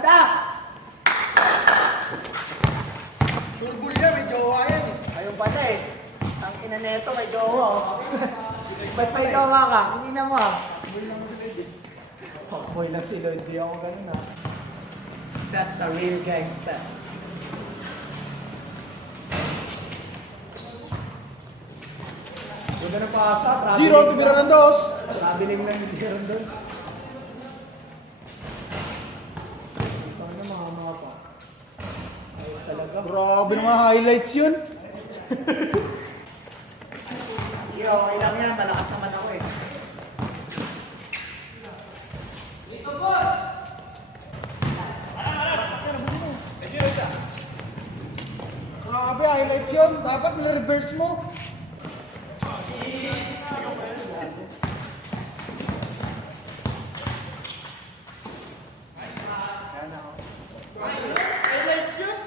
Ganda! Surbul niya, may jowa yan eh. Ayun pala eh. Ang ina neto may jowa oh. Ba't may jowa ka? Hindi na mo ah. Fuckboy lang si Lord. Di ako ganun ah. That's a real gangster. Huwag ka na pasa. Giro, tumira ng dos. Traveling lang yung Giro doon. Paano mga pa? Ay talaga. Grabe ng mga highlights yun. Sige, okay lang yan. Malakas naman ako eh. Grabe, highlights yun. Dapat na-reverse mo. Highlights yun.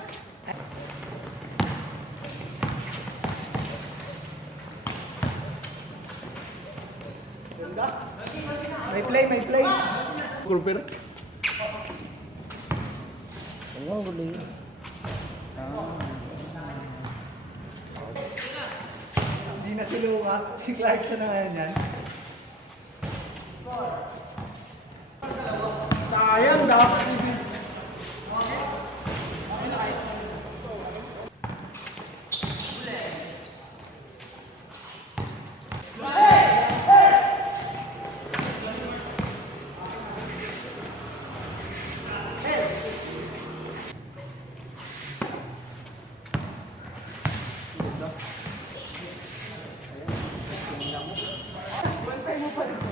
Ganda. May play, may play. Gulper. Ano, gulo yun. Hindi na si Luma. Si Clarkson na ngayon yan. Sayang, dapat.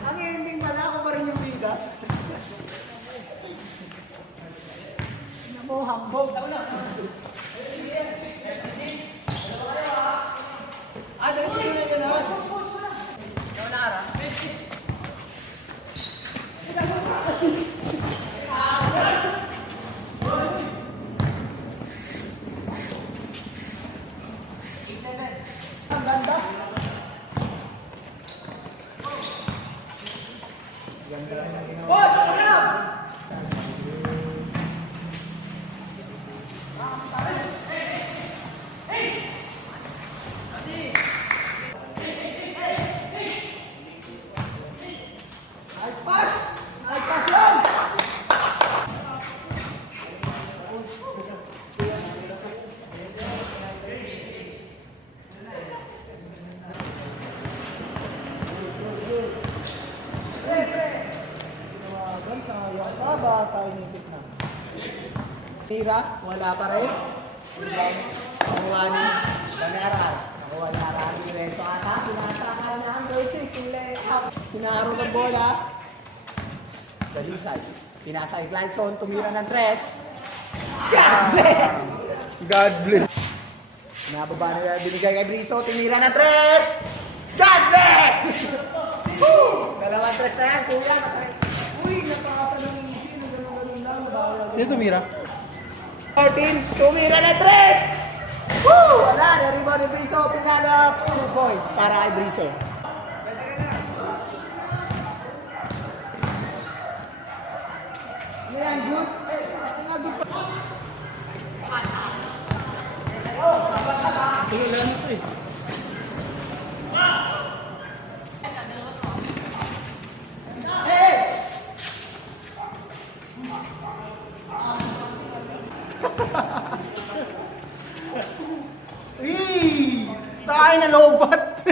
Ang ending pala ako pa rin yung bida. Namo, hambog. Dali sinulit ka na. Ikaw na ara. Ang ganda. Boss, ano na? Nice pass! Nice pass lang! Sayang pa ba tayo nipit na? Tira, wala pa rin. Nakuha ni Banaras. Nakuha ni Arami Reto ata. Pinasaka niya ang versus. Pinaro ng bola. Dalisay. Pinasa kay Clarkson. Tumira ng tres. God bless! God bless. Nababa na binigay kay Briso. Tumira ng tres. God bless! Woo! Dalawang tres na yan. Kuya, masakit. Uy, napakasa ng sino. Ganun lang. Bawal. Sino tumira? 14, tumira na 3! Woo! Wala, na-rebound ni Briso, pinala 2 points para kay Briso. Ano yan, good? Wala na ito eh. Tayo na lobat.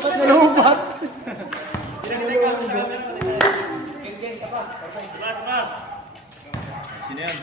Na lobat. Sino yan?